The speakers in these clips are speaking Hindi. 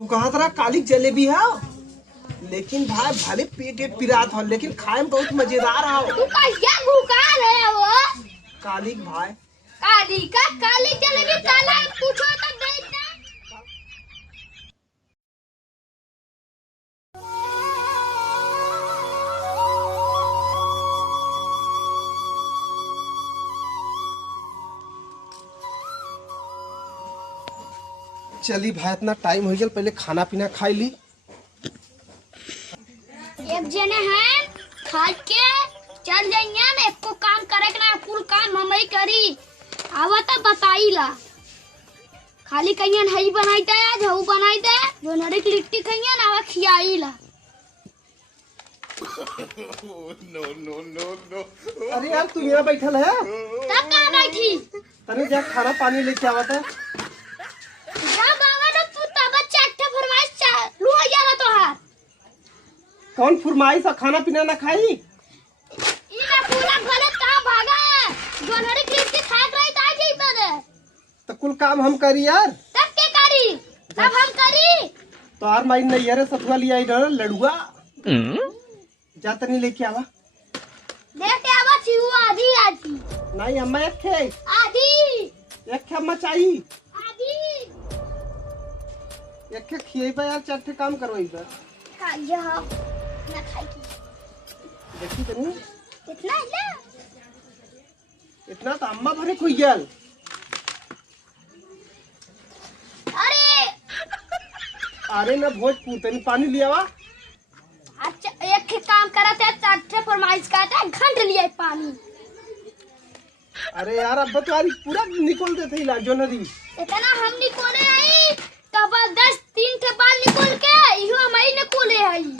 तू कहा तरह काली जलेबी है, लेकिन भाई भले पेट एक पिरात हो, लेकिन खाए में बहुत मजेदार हो। तू क्या भूखा है वो? काली भाई काली जलेबी काला पूछो तो दे दे। चली भाई, इतना टाइम हो गया, पहले खाना पीना खाई ली। एक जने हैं खा के चल जाइए ना, एको काम करे के ना, कुल काम मम्मी करी आवा तो बताई ला। खाली कहियन हई बनाई दे, झऊ बनाई दे, जो नरे की लिट्टी कहियन आवा खियाई ला। अरे यार तू यहाँ बैठल है, तब कहाँ बैठी? तने जा खाना पानी लेके आवा था। जा बाबा ना, तू तब चाटे फरमाइश लू हो जाला तोहार। कौन फरमाइश है? खाना पीना ना खाई? इना पूरा गलत कहाँ भागा? जो नरे की लिट्टी खात रही ता जी बदे। तो कुल काम हम करी यार। तब के करी? तब हम करी। तो आर माई नहीं यार, सतुआ लिया इधर लड़ुआ। जा तनी लेके आवा। देखे आवा छिहू आधी आधी। नहीं अम्मा एक थे, आधी एक थे अम्मा चाहिए, आधी। एक थे खिएबा यार, चार थे काम करवाई बा। खाइए हम ना खाई की। देखी तनी इतना है ना? इतना तो अम्मा भरे कोई गल। अरे अरे ना भोजपुर, तनी पानी लिया वा। अच्छा एक ही काम करते हैं, चाटे फरमाइश करते हैं, घंट लिया पानी। अरे यार अब तुम्हारी पूरा निकल देते ही जो नदी। इतना हम निकोले आई तब 10 3 के बाल निकल के इहो हमारी निकोले आई।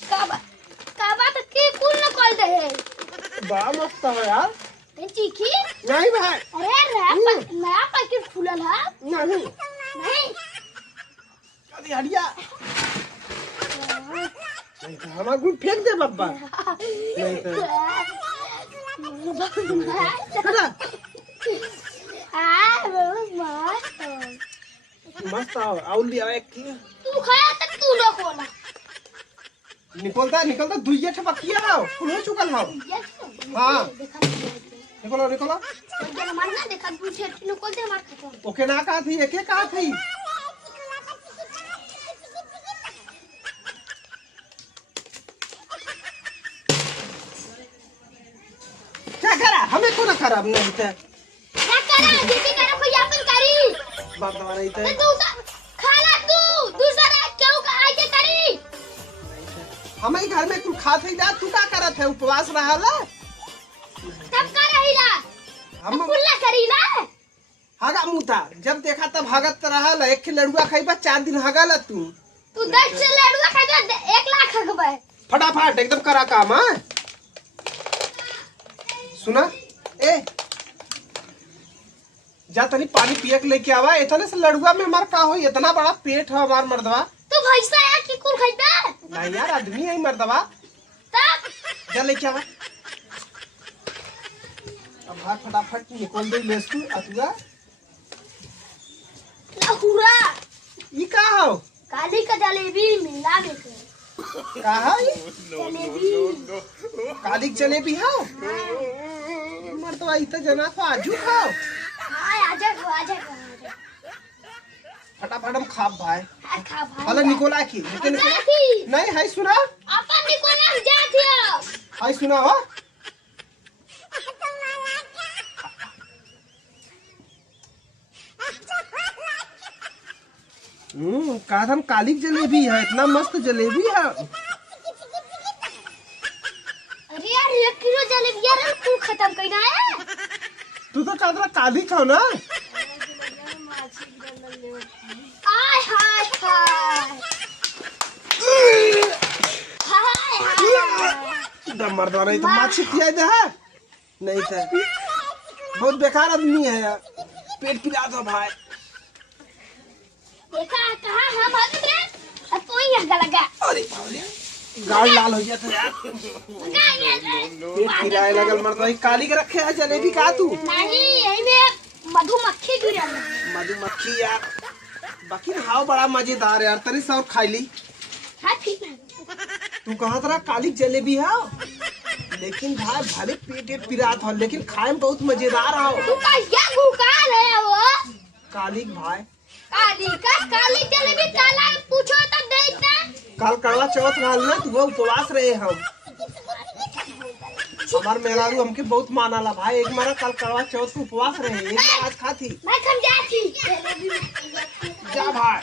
कब तक की कुल निकल दे है। बड़ा मस्त है यार। चीखी नहीं भाई, अरे नया पैकेट खुलल है। नहीं नहीं अरे हटिया, नहीं तो हमारा गुड़ फेंक दे बब्बा। नहीं तो हटा। मस्त आओ आउल लिया एक की। तू खाया तक तू न खोला। निकलता दुइये ठपकिया हो, फुल हो चुकल हो। हाँ निकलो निकलो। ना देखा दूसरे निकलते हमार खत्म। ओके ना कहा थी, एक कहा थी। क्या करा हमें को ना खराब नहीं थे। क्या करा दीदी करा कोई अपन करी। बात दवा नहीं थे। तू खाला तू दूसरा क्यों का आके करी। हमें घर में कुछ खाते ही जा, तू क्या करा थे? उपवास रहा ला तब कर रही ला हम कुल्ला करी ला। हागा मुता जब देखा तब भागत रहा ला। एक लड़ुआ खाइबा 4 दिन हागा ला तू 10 से लड़ुआ खाइबा 1 लाख खगबे। फटाफट एकदम करा काम। हाँ सुना ए, जा तनी पानी पिए के लेके आवा। इतने से लड़ुआ में मर का हो, इतना बड़ा पेट है हमार मर्दवा। तू भैंसा है कि कुल खाइबा? नहीं यार आदमी है मर्दवा। तब जा लेके आवा। अब भाग फटाफट निकल दे लेस तू अतुआ। लहुरा ई का हो? काली का जलेबी मिला देखे। का है ई? जलेबी काली जलेबी हो? मर्दवा इतना जना तो आजू खाओ। हां आजा फटाफट हम खाब भाई। खा भाई। हला निकोला की लेकिन नहीं है सुना। अपन निकोला जाती है। हाय सुना हो। कादम काली जलेबी है, इतना मस्त जलेबी है। अरे यार 1 किलो जलेबी यार तू खत्म कइना है। तू तो चादरा काली खाओ ना। आय हाय हाय दम मर्दवा नहीं तो माछी पिया दे है। नहीं तो बहुत बेकार आदमी है यार, पेट पिला दो भाई। देखा कहां हम भाग रे अब तो यहां लगा। अरे गाल लाल हो गया था यार, पेट पिराए लगल। मर्दवा काली के रखे है जलेबी का तू? नहीं यही में मधुमक्खी गिरल। मधुमक्खी यार बाकी हाव बड़ा मजेदार यार, तरी सब खाई ली। हाँ ठीक है। तू कहा तरह काली जलेबी है, लेकिन भाई भले पेट पिरात हो, लेकिन खाए में बहुत मजेदार हो। तू क्या भूखा है वो? काली भाई काली जलेबी काला पूछो तो दे इतना। कल करवा चौथ रहल ना, वो उपवास रहे हम। हमार मेहरारू हमके बहुत मानाला भाई, एक मारा कल करवा चौथ को उपवास रहे, एक बार आज खाती। मैं समझाती। जा भाई।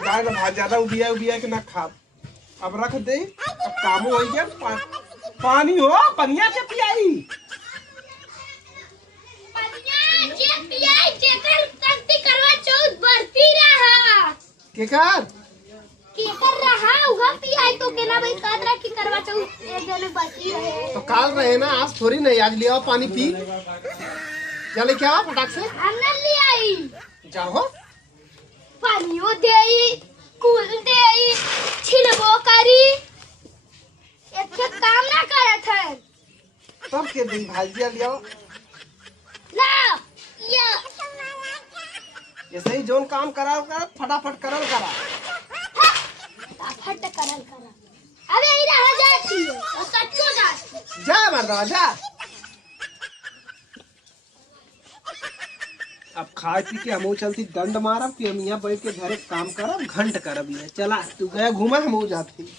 गाय ना भाई ज्यादा उबिया के ना खा। अब रख दे, अब काम हो गया। पानी हो, पनिया के पियाई। पनिया जे पियाई जेकर तंती करवा चौथ बरती रहा। केकर रहा वह पियाई तो केना भाई कादरा की करवा चौथ एक दिन बरती रहे। तो काल रहे ना, आज थोड़ी नहीं, आज लिया पानी पी। चले क्या फटाक से हमने ले आई। जाओ पानियो देई, कुल देई, छिलबो करी, एक काम ना करत है। तब के दिन भाजिया लिया ला ये ऐसे ही जोन काम करा फटाफट करल करा। फटाफट करल करा। अबे इरा हो जाती है तो सच्चो जा। जा मर्दा जा। अब खाए पी के हम चलती दंड मारब कि हम यहाँ बैठ के घरे काम करब, घंट करब। ये चला तू गया घूमा, हम जाती।